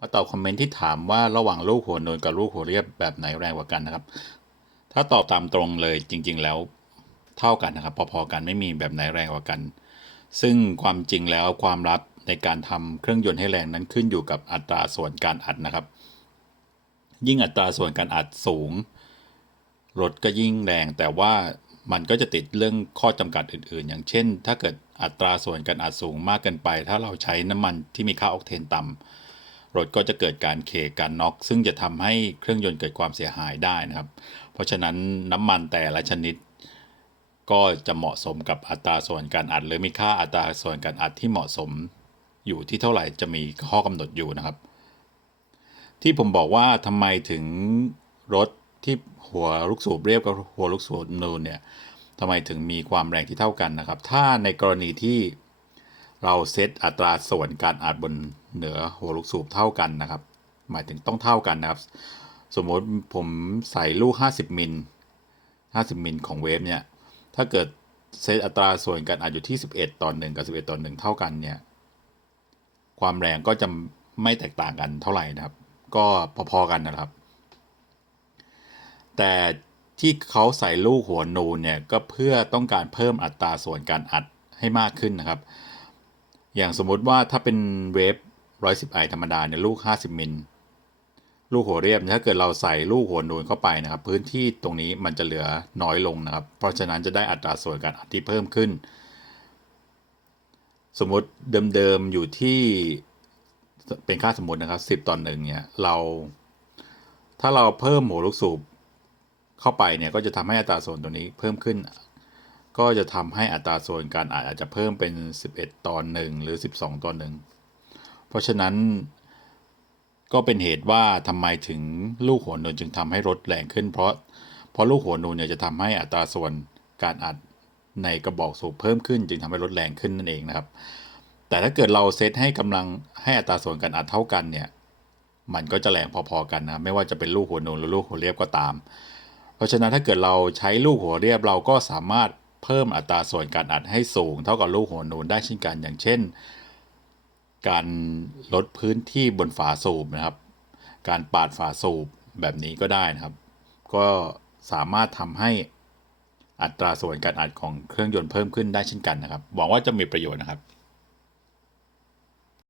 มาตอบคอมเมนต์ที่ถามว่าระหว่างลูกหัวนูนกับลูกหัวเรียบแบบไหนแรงกว่ากันนะครับ ถ้าตอบตามตรงเลยจริง ๆ แล้วเท่ากันนะครับ พอๆกันไม่มีแบบไหนแรงกว่ากัน ซึ่งความจริงแล้วความลับในการทำเครื่องยนต์ให้แรงนั้นขึ้นอยู่กับอัตราส่วนการอัดนะครับ ยิ่งอัตราส่วนการอัดสูงรถก็ยิ่งแรงแต่ว่ามันก็จะติดเรื่องข้อจำกัดอื่นๆ อย่างเช่น ถ้าเกิดอัตราส่วนการอัดสูงมากเกินไป ถ้าเราใช้น้ำมันที่มีค่าออกเทนต่ำ รถก็จะเกิดการเคการน็อก ซึ่งจะทำให้เครื่องยนต์เกิดความเสียหายได้นะครับ เพราะฉะนั้นน้ำมันแต่ละชนิด ก็จะเหมาะสมกับอัตราส่วนการอัด หรือมีค่าอัตราส่วนการอัดที่เหมาะสมอยู่ที่เท่าไหร่จะมีข้อกำหนดอยู่นะครับ ที่ผมบอกว่าทำไมถึงรถที่หัวลูกสูบเรียบกับหัวลูกสูบนูนเนี่ยทำไมถึงมีความแรงที่เท่ากันนะครับ ถ้าในกรณีที่ เราเซตอัตราส่วนการอัดบนเหนือหัวลูกสูบเท่ากันนะครับ หมายถึงต้องเท่ากันนะครับ สมมติผมใส่ลูก 50มิล50มิลของเวฟเนี่ย ถ้าเกิดเซตอัตราส่วนการอัดอยู่ที่ 11 ต่อ 1 กับ 11 ต่อ 1 เท่ากันเนี่ย ความแรงก็จะไม่แตกต่างกันเท่าไหร่นะครับ ก็พอๆกันนะครับ แต่ที่เขาใส่ลูกหัวนูนเนี่ยก็เพื่อต้องการเพิ่มอัตราส่วนการอัดให้มากขึ้นนะครับ อย่างสมมุติว่าถ้าเป็นเวฟ110ไอธรรมดาเนี่ยลูก50มิล ลูกหัวเรียบถ้าเกิดเราใส่ลูกหัวนูนเข้าไปนะครับ พื้นที่ตรงนี้มันจะเหลือน้อยลงนะครับ เพราะฉะนั้นจะได้อัตราส่วนการอัดที่เพิ่มขึ้น สมมติเดิมๆอยู่ที่เป็นค่าสมมตินะครับ 10 ต่อหนึ่งเนี่ยเรา ถ้าเราเพิ่มหัวลูกสูบเข้าไปเนี่ยก็จะทำให้อัตราส่วนตัวนี้เพิ่มขึ้น ก็จะทำให้อัตราส่วนการอัดอาจจะเพิ่มเป็น 11ต่อ1หรือ 12ต่อ1เพราะฉะนั้นก็เป็นเหตุว่าทำไมถึงลูกหัวนูนจึงทำให้รถแรงขึ้น เพราะเพราะลูกหัวนูนเนี่ยจะทำให้อัตราส่วนการอัดในกระบอกสูบเพิ่มขึ้น จึงทำให้รถแรงขึ้นนั่นเองนะครับ แต่ถ้าเกิดเราเซตให้กำลังให้อัตราส่วนการอัดเท่ากันเนี่ยมันก็จะแรงพอๆกันนะไม่ว่าจะเป็นลูกหัวนูนหรือลูกหัวเรียบก็ตาม เพราะฉะนั้นถ้าเกิดเราใช้ลูกหัวเรียบเราก็สามารถ เพิ่มอัตราส่วนการอัดให้สูง เท่ากับลูกหัวนูนได้เช่นกันอย่างเช่น การลดพื้นที่บนฝาสูบนะครับ การปาดฝาสูบแบบนี้ก็ได้นะครับ ก็สามารถทำให้อัตราส่วนการอัดของเครื่องยนต์เพิ่มขึ้นได้เช่นกันนะครับหวังว่าจะมีประโยชน์นะครับ